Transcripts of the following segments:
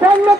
そんな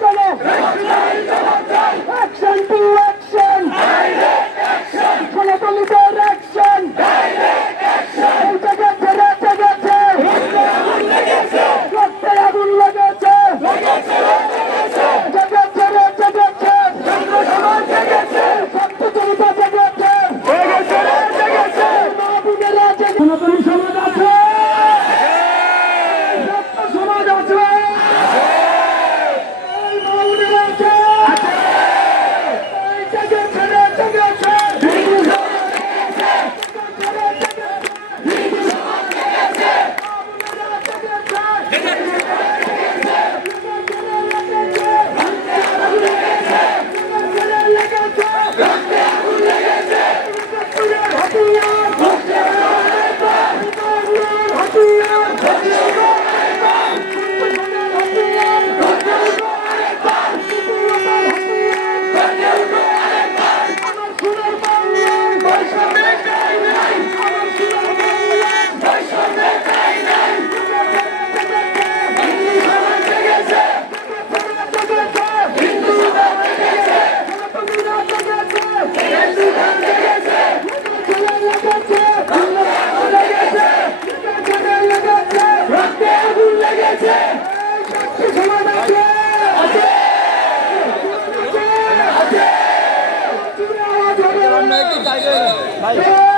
Yeah.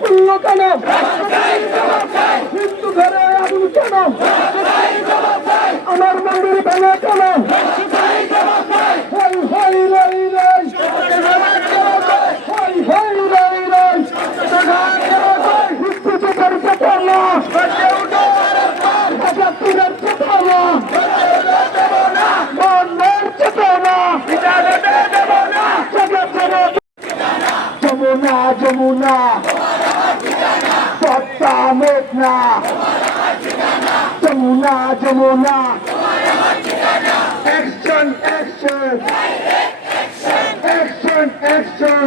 শূন্য কেন? মৃত্যু ধরে আগুন কেন? আমার মন্দির ভাঙা কেন? মেঘনা Jamuna Jamuna. Action action action action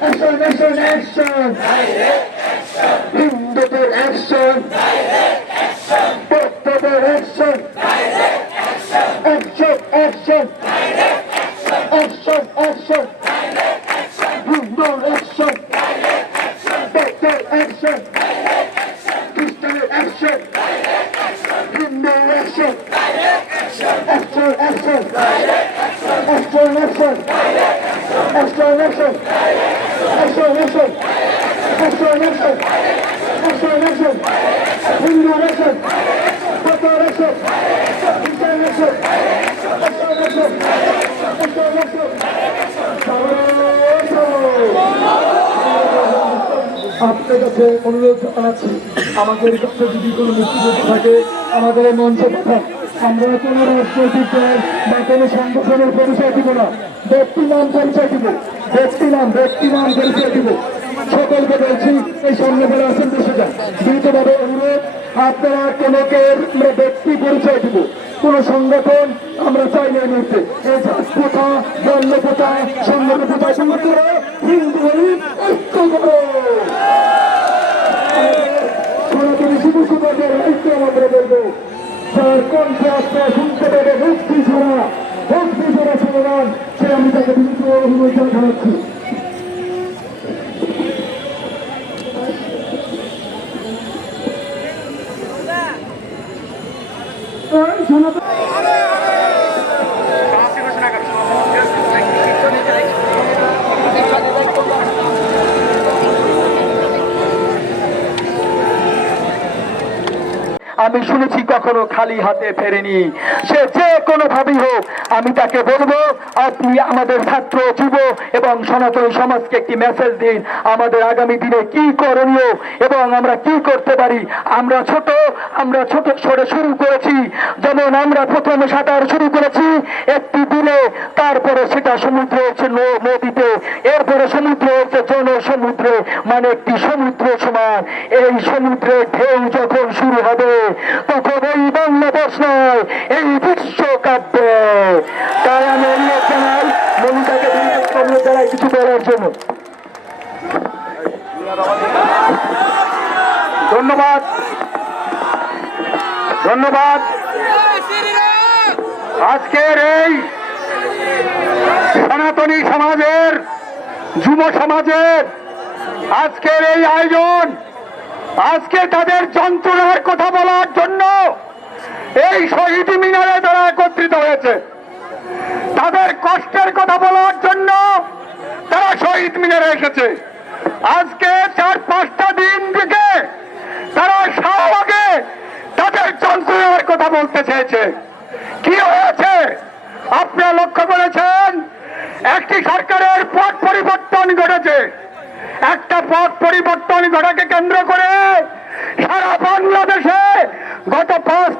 action action action হিন্দুদের action action! Direct action! Pistol action! Direct action! Window action! Direct action! Action action! Direct action! Action action! Direct action! Action action! Direct action! Action action! Action action! Action action! Window action! আপনার কাছে অনুরোধ জানাচ্ছি, আমাদের কাছে যদি কোনো মুক্তিযুদ্ধ থাকে, আমাদের এই মঞ্চে পাঠান। আমরা কোনো রাজনৈতিক দল বা কোনো সংগঠনের পরিচয় দিব না। ব্যক্তি নাম পরিচয় দিব। ব্যক্তি নাম ব্যক্তি নাম পরিচয় দিব। সকলকে বলছি, এই সামনে আসেন বসে যান। দ্রুতভাবে অনুরোধ, আপনারা কোনো কেউ আমরা ব্যক্তি পরিচয় দিব। কোন সংগঠন আমরা চাই না মুহূর্তে। এই জাত প্রথা বন্য প্রথা সংগঠন প্রথা হিন্দু ঐক্য করো সনাতনী শুধু সুপারদের ঐক্য আমরা বলব যার কণ্ঠে আপনারা শুনতে পাবে মুক্তি ছাড়া মুক্তি ছাড়া সমাধান সে আমি তাকে বিরুদ্ধ অনুরোধ জানাচ্ছি সনাতন আমি শুনেছি কখনো খালি হাতে ফেরেনি। সে যে কোনো ভাবেই হোক, আমি তাকে বলব, আপনি আমাদের ছাত্র, যুব এবং সনাতনী সমাজকে একটি মেসেজ দিন, আমাদের আগামী দিনে কি করণীয় এবং আমরা কি করতে পারি। আমরা ছোট আমরা ছোট ছোট শুরু করেছি। যেমন আমরা প্রথমে সাঁতার শুরু করেছি, একটি দিনে, তারপরে সেটা সমুদ্র হচ্ছে নদীতে, এরপরে সমুদ্র হচ্ছে জন সমুদ্রে মানে একটি সমুদ্র সমান। এই সমুদ্রে ঢেউ যখন শুরু হবে তখন এই বাংলাদেশ নয়, এই বিশ্ব তাই আমি অনুরোধ জানাই জানাই কিছু বলার জন্য। ধন্যবাদ। ধন্যবাদ। আজকের এই সনাতনী সমাজের, যুব সমাজের আজকের এই আয়োজন আজকে তাদের যন্ত্রণার কথা বলার জন্য এই শহীদ মিনারে তারা একত্রিত হয়েছে। তাদের কষ্টের কথা বলার জন্য তারা শহীদ মিনারে এসেছে। আজকে চার, পাঁচটা দিন থেকে তারা শাহবাগে তাদের যন্ত্রণার কথা বলতে চেয়েছে কি হয়েছে? আপনারা লক্ষ্য করেছেন, একটি সরকারের পথ পরিবর্তন ঘটেছে। একটা পথ পরিবর্তন ঘটাকে কেন্দ্র করে সারা বাংলাদেশে গত পাঁচ